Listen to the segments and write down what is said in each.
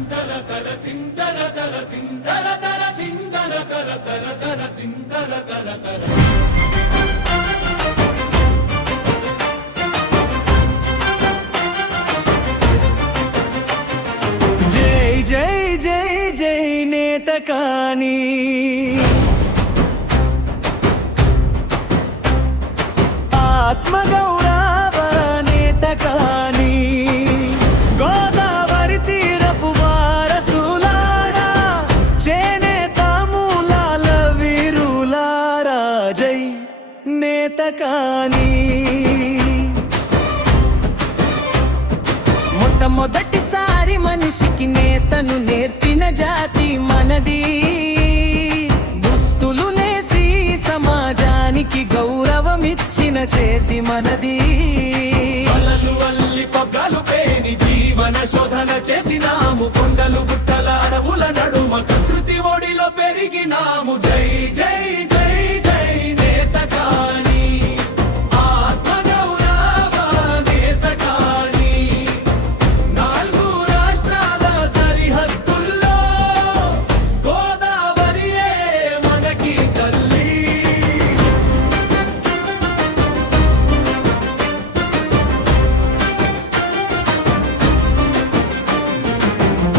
చిందర తర చిందర తర చిందర తర చిందర తర తర తర చిందర తర తర జై జై జై జై నేత కాని ఆత్మగౌరవ నేత కాని గోదావరి తీరపు వారసులారా చేనేత మూలాల వీరులారా జై నేత కాని మొట్టమొదటిసారి మనిషికి నేతను నేర్పిన జాతి మనది. దుస్తులు నేసి సమాజానికి గౌరవమిచ్చిన చేతి మనది. వలలు అల్లి పగ్గాలు పేని జీవన శోధన చేసినాము. కొండలు గుట్టల అడవుల నడుమ ప్రకృతి ఒడిలో పెరిగినాము. జై జై జై జై నేత కాని ఆత్మగౌరవ నేత కాని నాలుగు రాష్ట్రాల సరిహద్దుల్లో గోదావరియే మనకి తల్లి.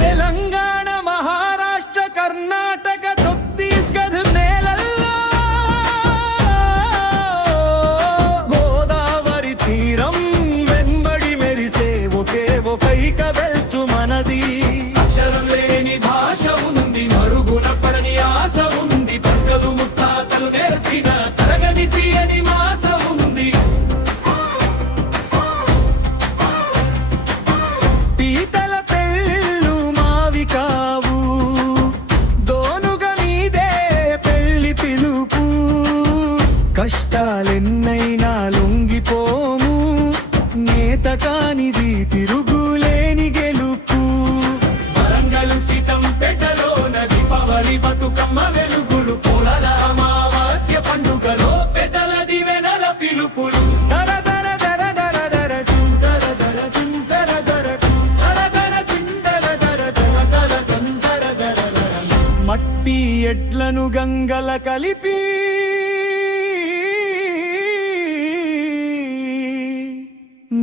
తెలంగాణ మహారాష్ట్ర కర్ణాటక ఛత్తీస్గఢ్ నేలల్లో గోదావరి తీరం వెంబడి మెరిసే ఒకే ఒకైక బెల్టు మనది. అక్షరం లేని భాష ఉంది, మరుగున పడని ఆశ ఉంది. పంటలు ముత్తాతలు నేర్పిన తరగని తీయని మాస ఉంది. పీతల పెళ్ళు మావి కావు, దోనుగ మీదే పెళ్లి పిలుపు. కష్టాలెన్నైనా లొంగిపోము, నేత కానిది తిరుగులేని గెలుపు. వరంగల్ సీతంపేటలోన దీపావళి బతుకమ్మ వెలుగులు. పొలాల అమావాస్య పండుగలో పెద్దల దివెనల పిలుపులు. దర దర దర దర దర చిందర దర చిందర దర దర దర చిందర దర దర దర చందర దర దర. మట్టి ఎడ్లను గంగల కలిపి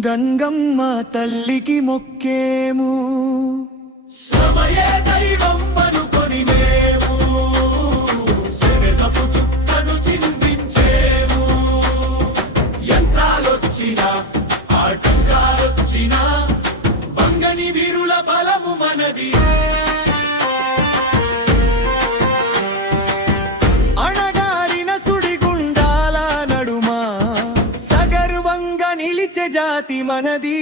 గంగమ్మ తల్లికి మొక్కేము. శ్రమయే దైవం అనుకొని మేము శరదపు చుక్కను చిందించేము. యంత్రాలొచ్చినా ఆటంకాలొచ్చినా వంగని వీరుల బలము మనది. అణగారిన సుడిగుండాల నడుమ సగర్వంగా నిలిచే జాతి మనది.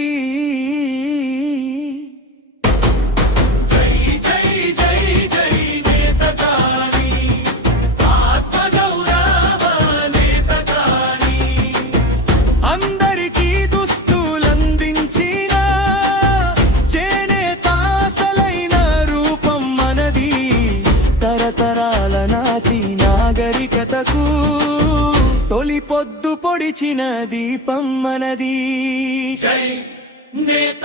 జై జై జై జై నేత కాని ఆత్మగౌరవ నేత కాని అందరికీ దుస్తులందించిన చేనేత అసలైన రూపం మనది. తరతరాల నాటి నాగరికతకు తొలి పొద్దు పొడిచిన దీపం మనది. జై నేత